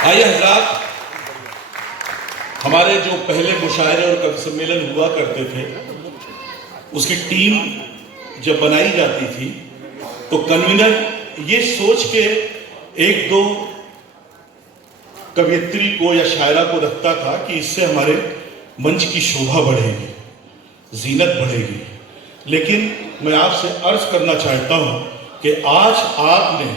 आइए हजरात, हमारे जो पहले मुशायरे और कवि सम्मेलन हुआ करते थे, उसकी टीम जब बनाई जाती थी तो कन्वीनर ये सोच के एक दो कवियत्री को या शायरा को रखता था कि इससे हमारे मंच की शोभा बढ़ेगी, जीनत बढ़ेगी। लेकिन मैं आपसे अर्ज करना चाहता हूं कि आज आपने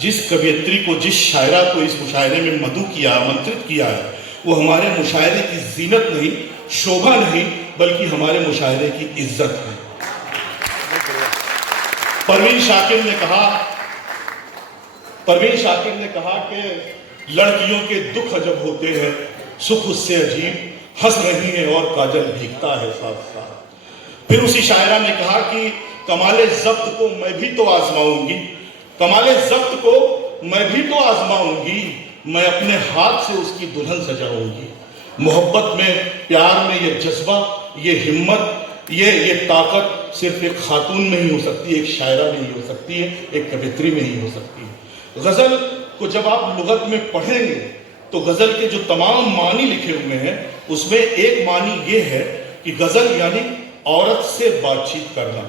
जिस कवियत्री को, जिस शायरा को इस मुशायरे में मदऊ किया, आमंत्रित किया है, वो हमारे मुशायरे की जीनत नहीं, शोभा नहीं, बल्कि हमारे मुशायरे की इज्जत है। परवीन शाकिर ने कहा कि लड़कियों के दुख अजब होते हैं, सुख उससे अजीब, हंस रही है और काजल भीगता है साथ साथ। फिर उसी शायरा ने कहा कि कमाले ज़ब्त को मैं भी तो आजमाऊंगी, कमाले ज़ब्त को मैं भी तो आजमाऊंगी, मैं अपने हाथ से उसकी दुल्हन सजाऊंगी। मोहब्बत में, प्यार में ये जज्बा, ये हिम्मत, ये ताकत सिर्फ एक खातून में ही हो सकती है, एक शायरा में ही हो सकती है, एक कवियत्री में ही हो सकती है। गजल को जब आप लुगत में पढ़ेंगे तो गजल के जो तमाम मानी लिखे हुए हैं, उसमें एक मानी ये है कि गजल यानी औरत से बातचीत करना।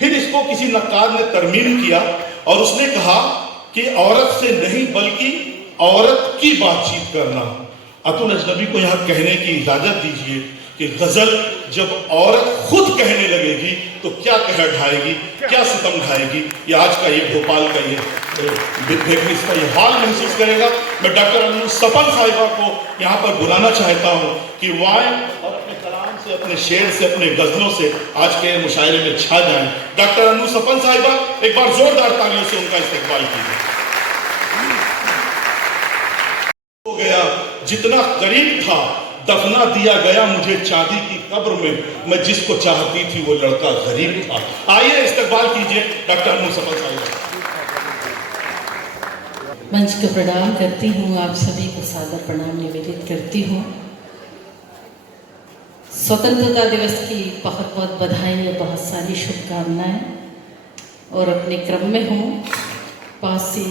फिर इसको किसी नक्काद ने तरमीम किया और उसने कहा कि औरत से नहीं बल्कि औरत की बातचीत करना। अतुल अजनबी को यहां कहने की इजाजत दीजिए कि गजल जब औरत खुद कहने लगेगी तो क्या कहर ढाएगी, क्या सितम ढाएगी। ये आज का ये भोपाल का ये इसका ये हाल महसूस करेगा। मैं डॉक्टर अनु सपन साहिबा को यहाँ पर बुलाना चाहता हूँ कि वो आए और अपने कलाम से, अपने शेर से, अपने गजलों से आज के मुशायरे में छा जाएं। डॉक्टर अनु सपन साहिबा, एक बार जोरदार तालियों से उनका इस्तेकबाल कीजिए। हो गया जितना करीब था, दफना दिया गया मुझे चांदी की कब्र में, मैं जिसको चाहती थी वो लड़का गरीब था। आइए इस्तेकबाल कीजिए डॉक्टर अनु सपन साहिबा। मंच को प्रणाम करती हूँ, आप सभी को सादर प्रणाम निवेदित करती हूँ। स्वतंत्रता दिवस की बहुत बहुत बधाई और बहुत सारी शुभकामनाएं। और अपने क्रम में हूँ, बहुत सी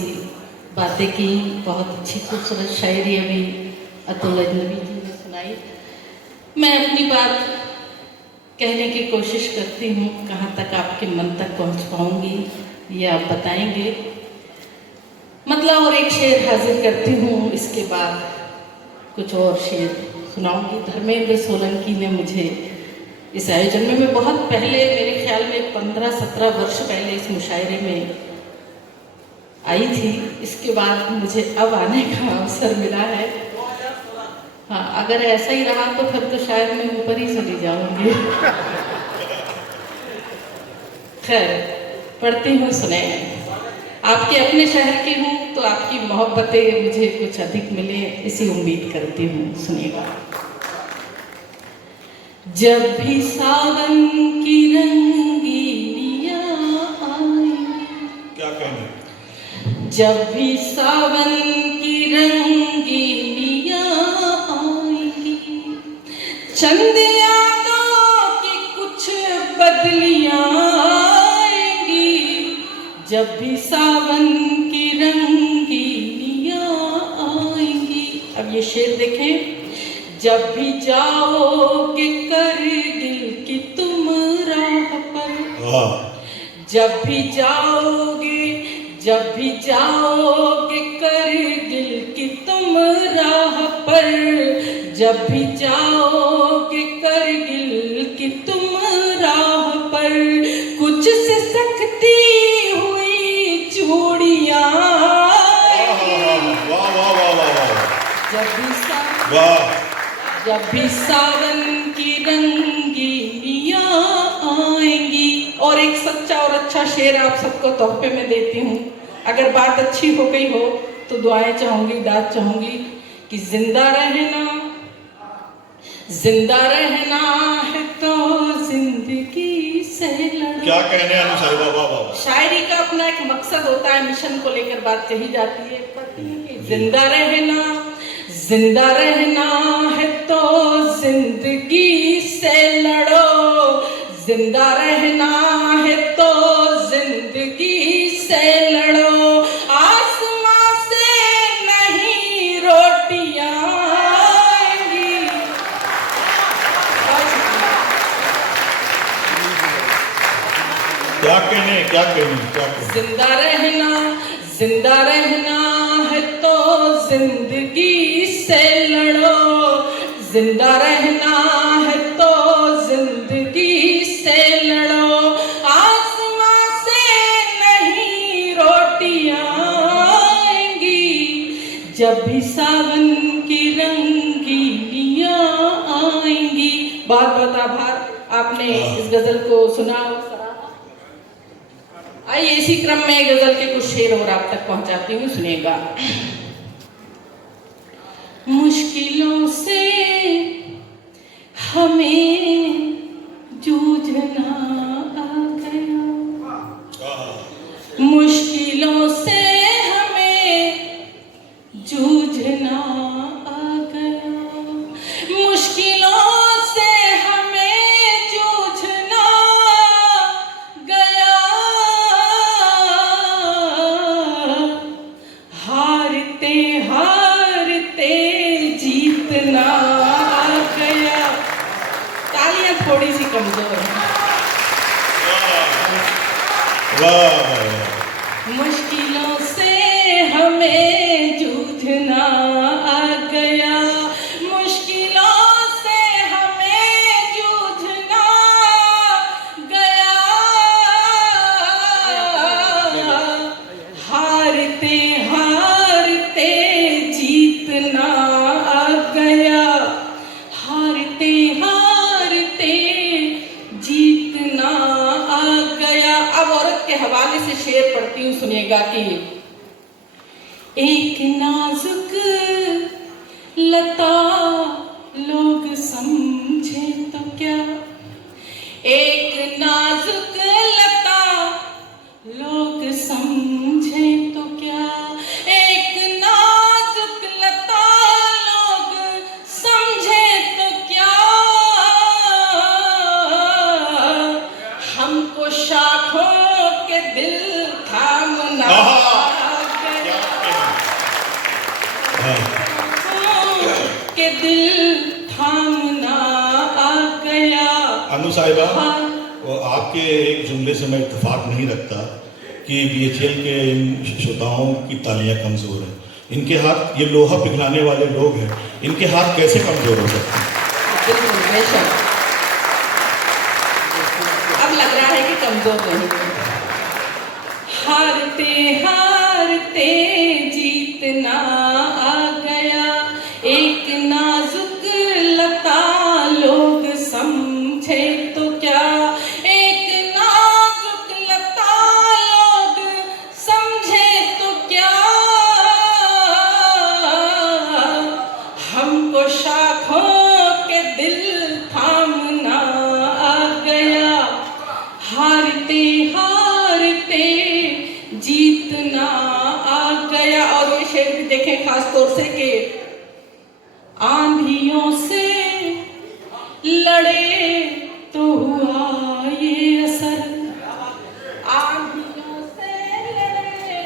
बातें की, बहुत अच्छी खूबसूरत शायरी अभी अतुल अजनबी जी ने सुनाई। मैं अपनी बात कहने की कोशिश करती हूँ, कहाँ तक आपके मन तक पहुँच पाऊँगी ये आप बताएंगे। मतलब और एक शेर हाजिर करती हूँ, इसके बाद कुछ और शेर सुनाऊंगी। धर्मेंद्र सोलंकी ने मुझे इस आयोजन में, मैं बहुत पहले, मेरे ख्याल में 15-17 वर्ष पहले इस मुशायरे में आई थी। इसके बाद मुझे अब आने का अवसर मिला है। हाँ, अगर ऐसा ही रहा तो फिर तो शायद मैं ऊपर ही चली जाऊंगी। खैर, पढ़ती हूँ, सुने। आपके अपने शहर की हूँ तो आपकी मोहब्बतें मुझे कुछ अधिक मिले, इसी उम्मीद करती हूँ। सुनिएगा। जब भी सावन की रंगीनियाँ आएंगी, क्या कहना, जब भी सावन की रंगीनियाँ आएंगी, चंद यादों की कुछ बदलियाँ आएंगी, जब भी सावन की रंगीनियाँ आएंगी। अब ये शेर देखें। जब भी जाओगे करगिल की तुम राह पर, जब भी जाओगे करगिल की तुम राह पर, जब भी जाओगे करगिल की तुम राह पर, कुछ से सकती हुई चूड़ियां, जब भी सावन की रंगीनियाँ आएंगी। और एक सच्चा और अच्छा शेर आप सबको तोहफे में देती हूँ। अगर बात अच्छी हो गई हो तो दुआएं चाहूंगी, दाद चाहूंगी कि जिंदा रहना है तो जिंदगी से लड़ो। क्या कहने हैं साहिबा, बाबा। शायरी का अपना एक मकसद होता है, मिशन को लेकर बात कही जाती है। जिंदा रहना है तो जिंदगी से लड़ो, जिंदा रहना है तो जिंदगी से लड़ो। आसमां से नहीं क्या कहने। जिंदा रहना है तो जिंदगी से लड़ो, जिंदा रहना है तो जिंदगी से लड़ो, आसमां से नहीं रोटियां आएंगी, जब भी सावन की रंगीनियां आएंगी। बहुत बहुत आभार, आपने इस गजल को सुना और सराहा। आइए इसी क्रम में गजल के कुछ शेर और आप तक पहुंचाती हूँ, सुनिएगा। मुश्किलों से हमें जूझना आ गया, मुश्किलों से हमें जूझना आ गया, मुश्किलों से हमें जूझना गया, हारते हारते जीतना आ गया। तालियां थोड़ी सी कमजोर हैं। मुश्किलों से हमें जूझना आ गया, मुश्किलों से हमें जूझना गया, हारते हारते जीतना आ गया, हारते हारते जीतना आ गया। अब औरत के हवाले से शेर पढ़ती हूँ, सुनिएगा कि एक नाजुक लता लोग समझे तो क्या, एक नाजुक लता लोग समझे तो क्या, एक नाजुक लता लोग समझे तो क्या, हमको शाखों के दिल थामना के दिल थामना आ गया। अनु साहिबा, वो आपके एक जुमले से मैं इत्तेफाक नहीं रखता कि BHL के इन श्रोताओं की तालियां कमज़ोर हैं। इनके हाथ, ये लोहा पिघलाने वाले लोग हैं, इनके हाथ कैसे कमज़ोर हो सकते हैं? बिल्कुल बेशक, अब लग रहा है कि कमज़ोर नहीं। हारते हारते जीतना आ गया, एक नाजुक लता लोग समझे तो क्या, एक नाजुक लता लोग समझे तो क्या, हमको शाखों के दिल थामना आ गया, हारते हारते जीतना आ गया। और ये शेर भी देखें खास तौर से कि आंधियों से लड़े तो हुआ ये असर, आंधियों से लड़े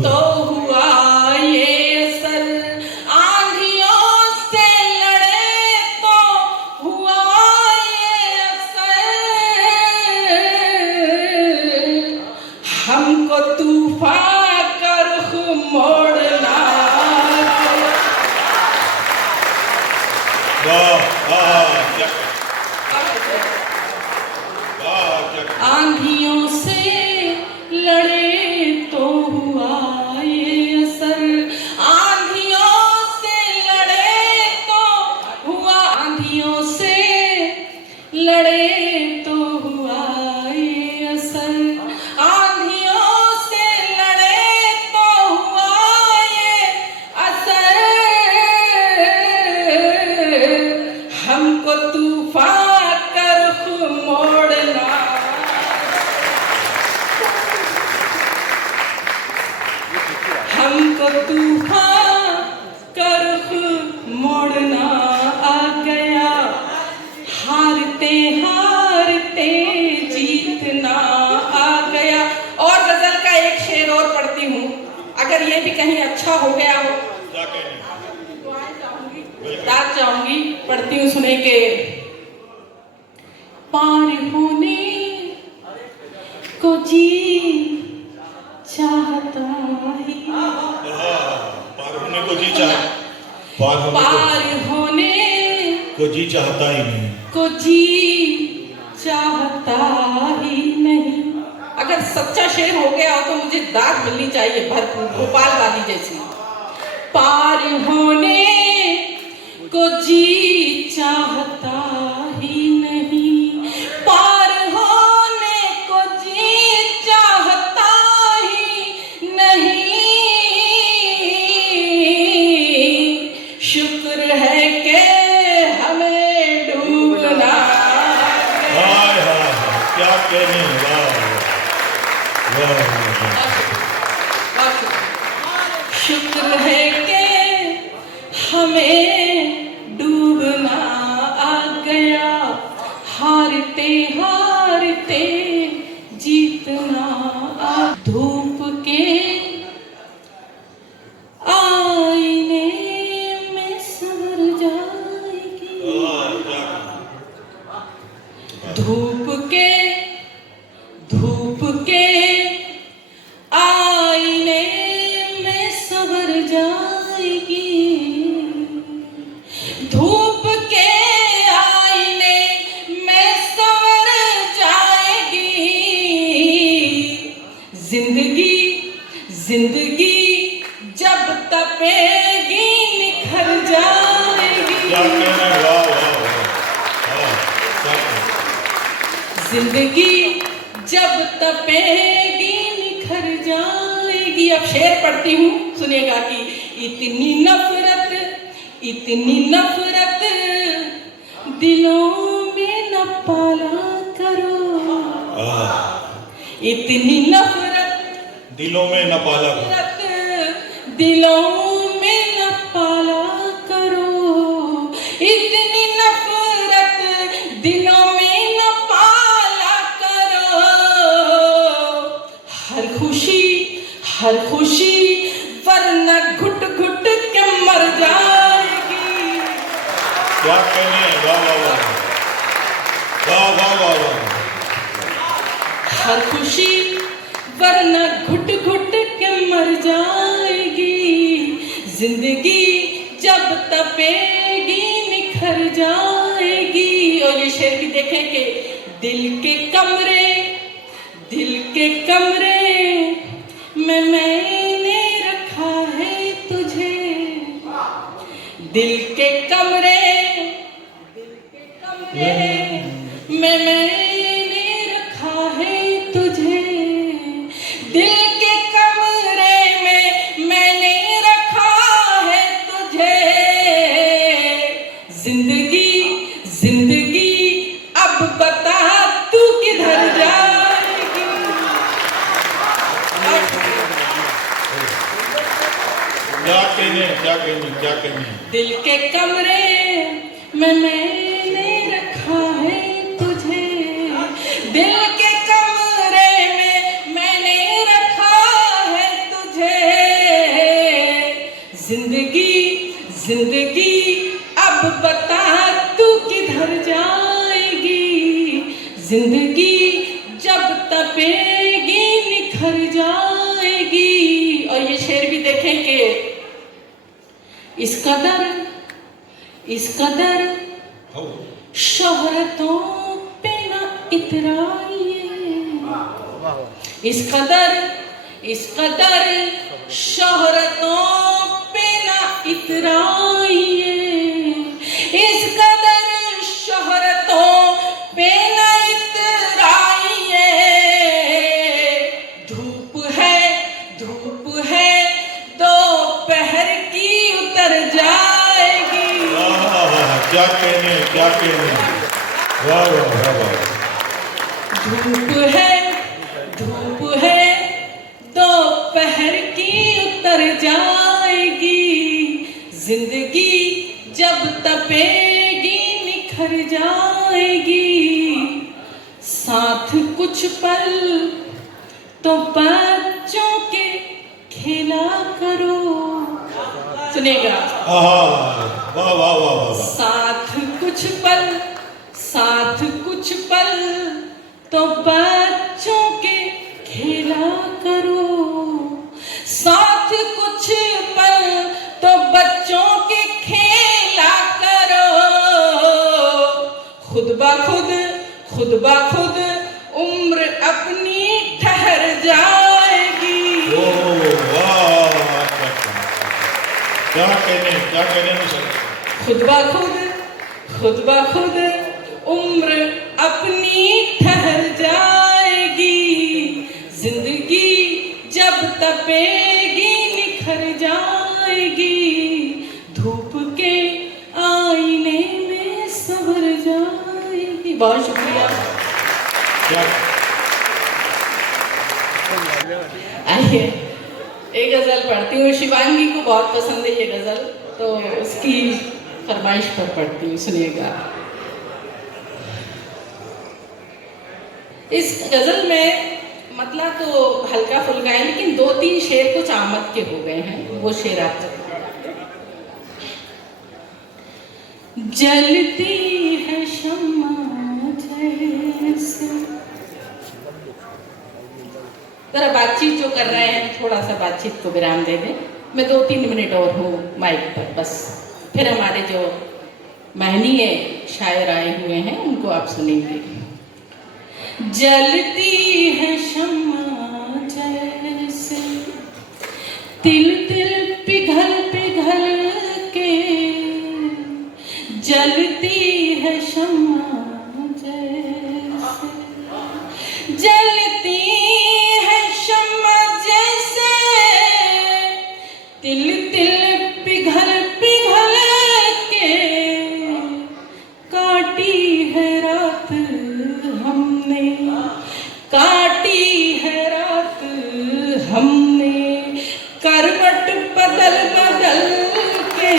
तो हुआ ये असर, आंधियों से लड़े तो हुआ ये असर, हमको तूफान का रुख मोड़ना। आंधियों से लड़े तो हुआ ये असर, आंधियों से लड़े तो हुआ, आंधियों से लड़े तो हुआ ये असर, आंधियों से लड़े तो हुआ ये असर, हमको तूफान का रुख मोड़ना। हमको तूफान का रुख मोड़ना आ गया, हारते हारते जीतना आ गया। और गजल का एक शेर और पढ़ती हूँ, अगर ये भी कहीं अच्छा हो गया हो रात चाहूंगी, पढ़ती हूँ, सुने के पार होने को जी चाहता ही पार होने को जी चाह पार होने को जी चाहता ही नहीं। को जी चाहता ही नहीं। अगर सच्चा शेर हो गया हो तो मुझे दाद मिलनी चाहिए भरपूर, गोपाल दादी जैसी। पार होने को जी चाहता ही नहीं, पार होने को जी चाहता ही नहीं। शुक्र है कि हमें डूबना। हाय हाय क्या कहने, वाह वाह। शुक्र है कि हमें डूबना आ गया, हारते हारते जीतना आ। धूप के आईने में संवर जाएगी, धूप के आईने में संवर जाएगी, धूप के आईने में संवर जाएगी। जिंदगी जिंदगी जब तपेगी निखर जाएगी। क्या कहने, वाह वाह वाह। जिंदगी जब तपेगी निखर जाएगी। अब शेर पढ़ती हूँ, सुनिएगा कि इतनी नफरत दिलों में न पाला करो, इतनी नफरत दिलों में न पाला दिलों में न पाला करो, इतनी नफरत दिलों में न पाला करो। हर खुशी वरना घुट घुट के मर जाएगी। क्या कहने, वाह वाह वाह वाह वाह वाह। हर खुशी वरना घुट घुट के मर जाएगी। जिंदगी जब तपेगी निखर जाएगी। और ये शेर भी देखें कि दिल के कमरे में मैंने रखा है तुझे, दिल के कमरे में मैंने रखा है तुझे, दिल के कमरे में मैंने रखा है तुझे। जिंदगी अब बता तू किधर जाएगी। क्या कहने। दिल के कमरे में मैंने रखा है तुझे, दिल के कमरे में मैंने रखा है तुझे। जिंदगी अब बता तू किधर जाएगी। जिंदगी जब तपेगी निखर जाएगी। और ये शेर भी देखें कि इस कदर शोहरतों पे न इतराइए, इस कदर शोहरतों पे न इतराइए, इस कदर शोहरतों पे न इतराइए। धूप है दोपहर की उतर जाएगी। क्या कहने, वाह वाह वाह। धूप है दोपहर की उतर जाएगी। जिंदगी जब तपेगी निखर जाएगी। साथ कुछ पल तो बच्चों के खेला करो। सुनेगा, वाह वाह वाह। साथ कुछ पल तो बच्चों के खिला करो, साथ कुछ पल तो बच्चों के खेला करो। खुद ब खुद उम्र अपनी ठहर जाएगी। क्या कहने में सर। खुद ब खुद उम्र अपनी ठहर जाएगी। जिंदगी जब तपेगी निखर जाएगी। धूप के आईने में संवर जाएगी। बहुत शुक्रिया। आइए एक गजल पढ़ती हूँ। शिवांगी को बहुत पसंद है ये गजल, तो उसकी फरमाइश पर पढ़ती हूँ, सुनिएगा। इस गजल में मतलब तो हल्का फुल्का है, लेकिन 2-3 शेर कुछ आमद के हो गए हैं। वो शेर आप तक जलती है शम्मा जैसे। जरा बातचीत जो कर रहे हैं, थोड़ा सा बातचीत को विराम दे दें। मैं 2-3 मिनट और हूँ माइक पर, बस फिर हमारे जो महनीय शायर आए हुए हैं उनको आप सुनेंगे। जलती है शम्मा जैसे, तिल तिल पिघल पिघल के। जलती है शम्मा जैसे, जलती है शम्मा जैसे, तिल तिल पिघल पिघल के। काटी है रात हमने, काटी है रात हमने, करवट बदल बदल के।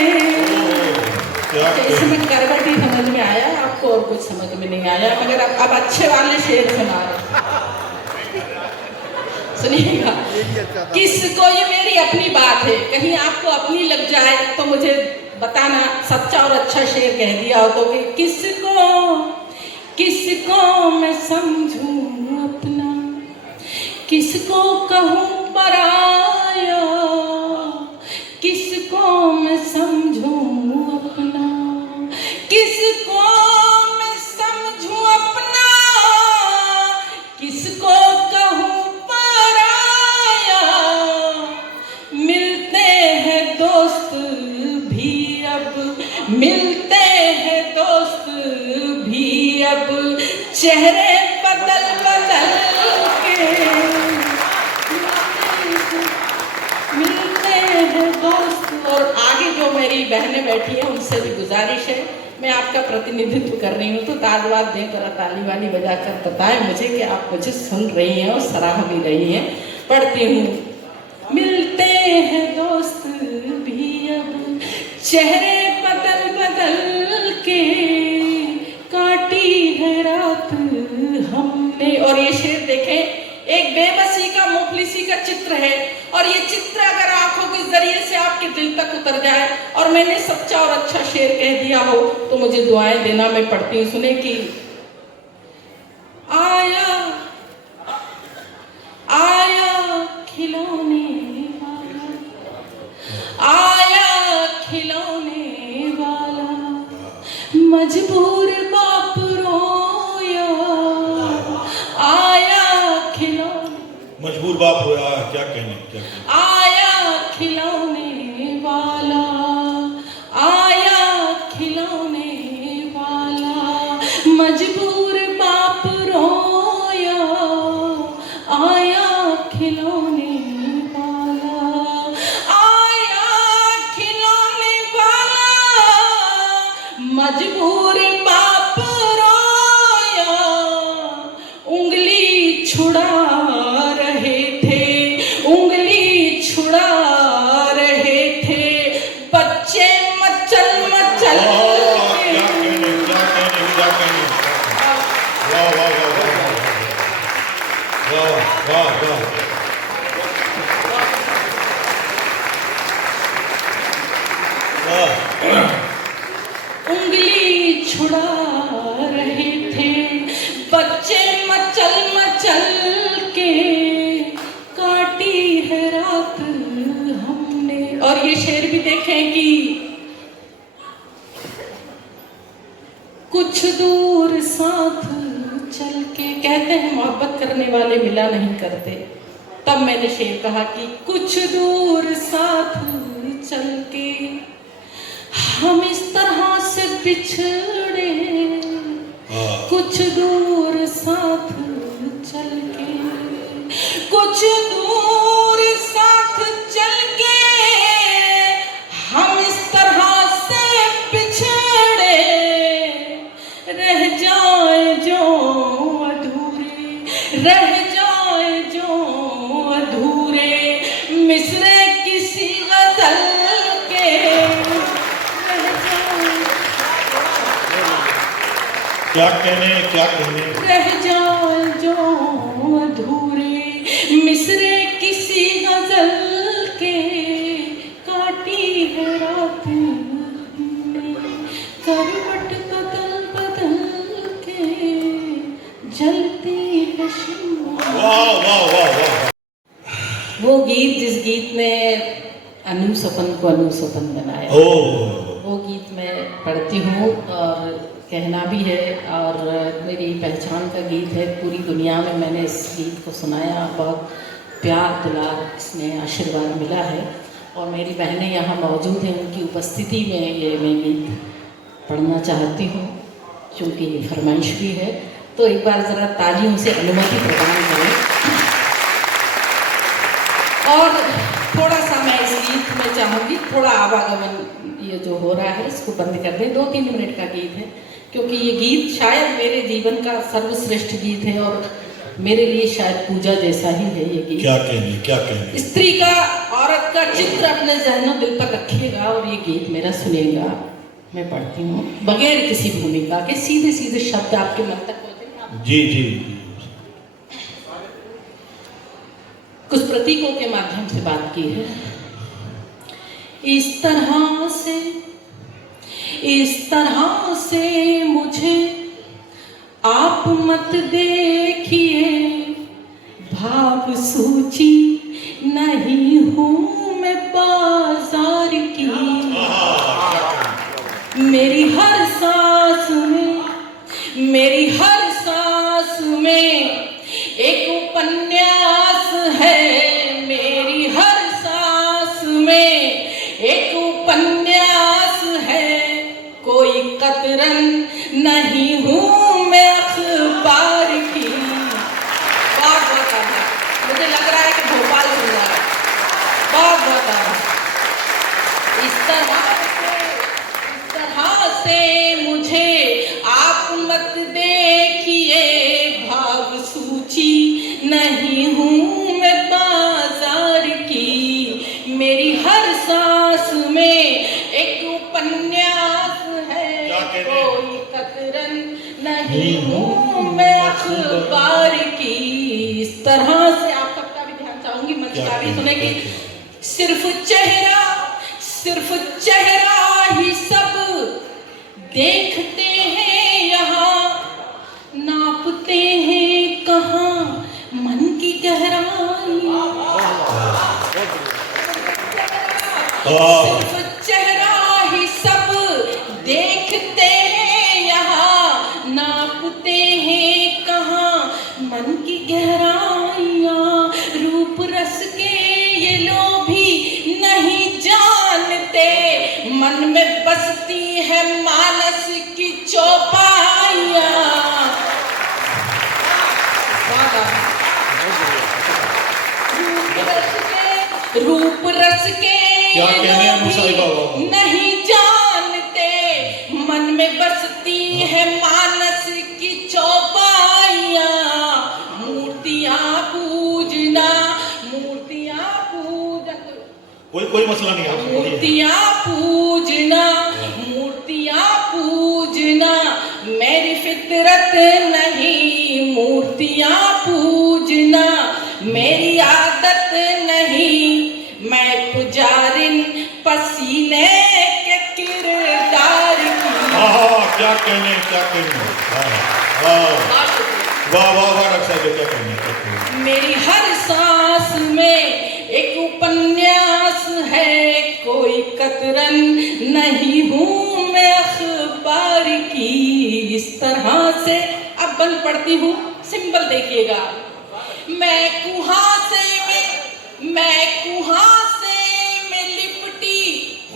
इसमें करवट ही समझ में आया आपको, और कुछ समझ में नहीं आया, मगर अब अच्छे वाले शेर सुना रहे। सुनिएगा। किसको, ये मेरी अपनी बात है, कहीं आपको अपनी लग जाए तो मुझे बताना। सच्चा और अच्छा शेर कह दिया हो तो कि किसको मैं समझूं अपना, किसको कहूं पराया। किसको मैं समझूं अपना, किसको मैं समझूं अपना, किसको कहूं पराया। मिलते हैं दोस्त भी अब, मिलते हैं दोस्त भी अब, चेहरे बदल बदल के। मिलते हैं दोस्त। और आगे जो मेरी बहनें बैठी हैं उनसे भी गुजारिश है, मैं आपका प्रतिनिधित्व कर रही हूँ, तो तालवाद दें, जरा ताली वाली बजाकर बताएं मुझे कि आप मुझे सुन रही हैं और सराह भी रही हैं। पढ़ती हूँ। मिलते हैं दोस्त भी अब, चेहरे बदल बदल के। काटी है रात हमने। और ये शेर देखें, एक बेबसी का, मुफलिसी का चित्र है, और ये चित्र अगर आंखों के जरिए से आपके दिल तक उतर जाए और मैंने सच्चा और अच्छा शेर कह दिया हो तो मुझे दुआएं देना। मैं पढ़ती हूँ, सुने कि आया आया खिलौने वाला, आया खिलौने वाला, मजबूर बाप रोया। आया खिलौने, मजबूर बाप होया, क्या कहने, क्या कहने। आया खिलौने वाला, आया खिलौने वाला, मजबूर बाप रोया। आया खिलौने वाला, आया खिलौने वाला, मजबूर बाप रोया। उंगली छुड़ा रहे थे, उंगली छुड़ा रहे थे, बच्चे मचल मचल के। क्या कहने, क्या कहने, क्या कहने। वाह वाह वाह वाह वाह वाह। उंगली छुड़ा रहे थे बच्चे मचल मचल के। ये शेर भी देखें कि कुछ दूर साथ चल के, कहते हैं मोहब्बत करने वाले मिला नहीं करते, तब मैंने शेर कहा कि कुछ दूर साथ चल के हम इस तरह से बिछड़े, कुछ दूर साथ चल के, कुछ दूर साथ चल के हम इस तरह से बिछड़े, रह जाए जो अधूरे, रह जाए जो अधूरे मिसरे किसी गजल के, रह जाए, क्या कहने रह जाए जो अधूरे मिसरे किसी गजल के, काटी है रात हमने करवट बदल बदल के, जलती है शिमला। वाह वाह वाह वाह। वो गीत जिस गीत ने अनु सपन को अनु सपन बनाया, वो गीत मैं पढ़ती हूँ और कहना भी है, और मेरी पहचान का गीत है। पूरी दुनिया में मैंने इस गीत को सुनाया, बहुत प्यार दुलार इसमें आशीर्वाद मिला है, और मेरी बहनें यहाँ मौजूद हैं, उनकी उपस्थिति में ये मैं गीत पढ़ना चाहती हूँ, चूँकि ये फरमाइश भी है। तो एक बार ज़रा तालियों से अनुमति प्रदान करें। और थोड़ा सा मैं इस गीत में चाहूँगी, थोड़ा आवागमन ये जो हो रहा है इसको बंद कर दें। 2-3 मिनट का गीत है, क्योंकि ये गीत शायद मेरे जीवन का सर्वश्रेष्ठ गीत है, और मेरे लिए शायद पूजा जैसा ही है ये गीत। क्या कहने स्त्री का, औरत का चित्र अपने जहनो दिल पर रखिएगा और ये गीत मेरा सुनिएगा। मैं पढ़ती हूँ बगैर किसी भूमिका के, सीधे सीधे शब्द आपके मन तक पहुंचे। जी। कुछ प्रतीकों के माध्यम से बात की है। इस तरह से मुझे आप मत देखिए, भाव सूची नहीं हूँ मैं बाजार की, मेरी हर सांस में एक उपन्यास है, मेरी हर सांस में एक उपन्यास है, कोई कतरन नहीं हूँ मैं अखबार की। बहुत आभार, मुझे लग रहा है कि भोपाल सुन रहा है। बहुत आभार। इस तरह से मुझे आप मत देखिए, भाव सूची नहीं हूँ मैं बाजार की, मेरी हर सांस में एक उपन्यास है, कोई कतरन नहीं हूँ मैं अखबार की। इस तरह से आप सबका भी ध्यान चाहूंगी, मंच का भी सुनेगी। सिर्फ चेहरा ही सब देखते हैं यहाँ, नापते हैं कहाँ मन की गहराई। सिर्फ चेहरा ही सब देखते हैं यहाँ, नापते हैं कहाँ मन की गहराइयाँ। रूप रस के ये लोभी नहीं जानते, मन में बसती है मानस की चौपाइयाँ। रूप रस के नहीं जानते, मन में बसती है मानस की चौपाइयाँ। मूर्तियाँ पूजना कोई मसला नहीं है। मूर्तियाँ पूजना मेरी फितरत नहीं, मूर्तियाँ पूजना मेरी आदत नहीं, मैं पुजारिन पसीने के किरदार की। क्या कहने वाह रक्षा जो क्या कहने। मेरी हर सांस में एक उपन्यास है, कोई कतरन नहीं हूँ मैं अखबार की। इस तरह से अब बंद पढ़ती हूँ, सिंबल देखिएगा। मैं कुहासे में लिपटी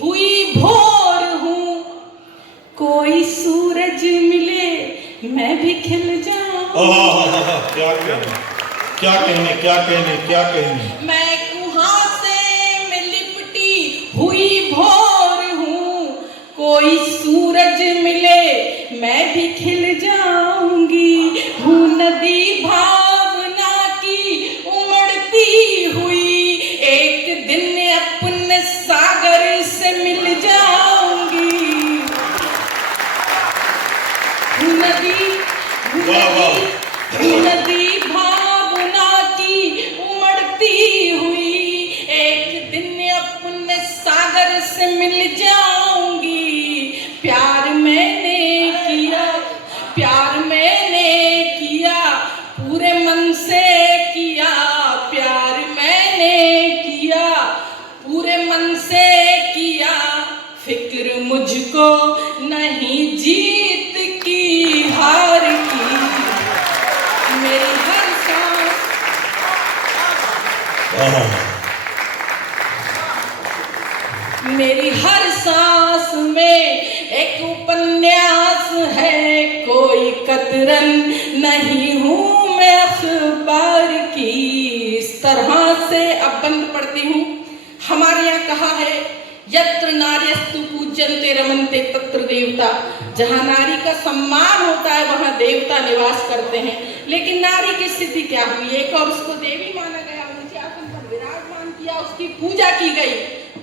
हुई भोर हूँ, कोई सूरज मिले मैं भी खिल जाऊं। क्या कहने। मैं कुहासे में लिपटी हुई भोर हूँ, कोई सूरज मिले मैं भी खिल जाऊंगी। हूँ नदी भावना की उमड़ती हुई, एक दिन अपने सागर से मिल जाऊंगी। हूँ नदी भावना की उमड़ती हुई, एक दिन अपने सागर से मिल जाऊंगी। प्यार मैंने किया पूरे मन से किया, प्यार मैंने किया पूरे मन से किया। फिक्र मुझको नहीं जीत की हार की, मेरी हर सांस में एक उपन्यास है, कोई कतरन नहीं हूँ मैं अखबार की। इस तरह से अब बंद पढ़ती हूँ। हमारे यहाँ कहा है यत्र नार्यस्तु पूज्यन्ते रमन्ते तत्र देवता। जहाँ नारी का सम्मान होता है वहाँ देवता निवास करते हैं। लेकिन नारी की स्थिति क्या हुई? एक और उसको देवी माना गया, ऊंचे आसन पर विराजमान किया, उसकी पूजा की गई,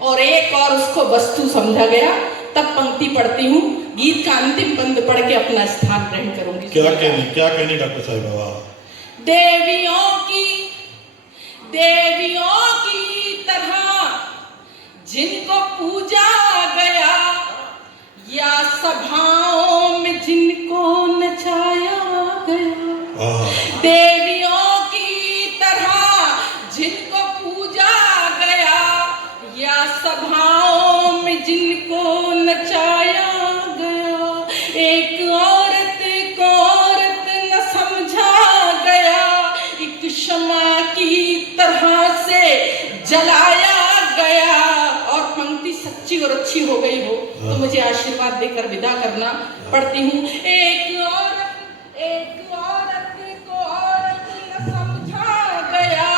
और एक और उसको वस्तु समझा गया। तब पंक्ति पढ़ती हूँ, गीत का अंतिम बंद पढ़ के अपना स्थान ग्रहण करूंगी। क्या कहने डॉक्टर साहब बाबा। देवियों की तरह जिनको पूजा गया, या सभाओं में जिनको नचाया गया। देवियों की तरह जिनको पूजा गया, या सभाओं में जिनको नचाया गया। एक औरत को औरत न समझा गया, एक क्षमा की तरह से जलाया गया। और पंक्ति सच्ची और अच्छी हो गई हो तो मुझे आशीर्वाद देकर विदा करना। पढ़ती हूँ। एक औरत को औरत न समझा गया,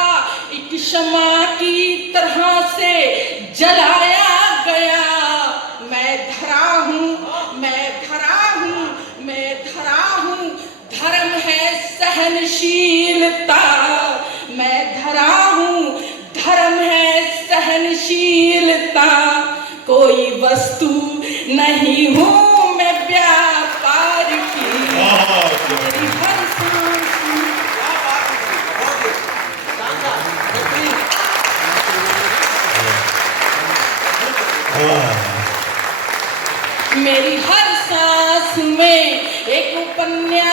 एक क्षमा की तरह से जलाया गया। मैं धरा हूँ, धर्म है सहनशीलता। मैं धरा हूँ, धर्म है सहनशीलता। कोई वस्तु नहीं हूँ मैं व्यापार की, मेरी हर सांस मेरी हर सांस में एक उपन्यास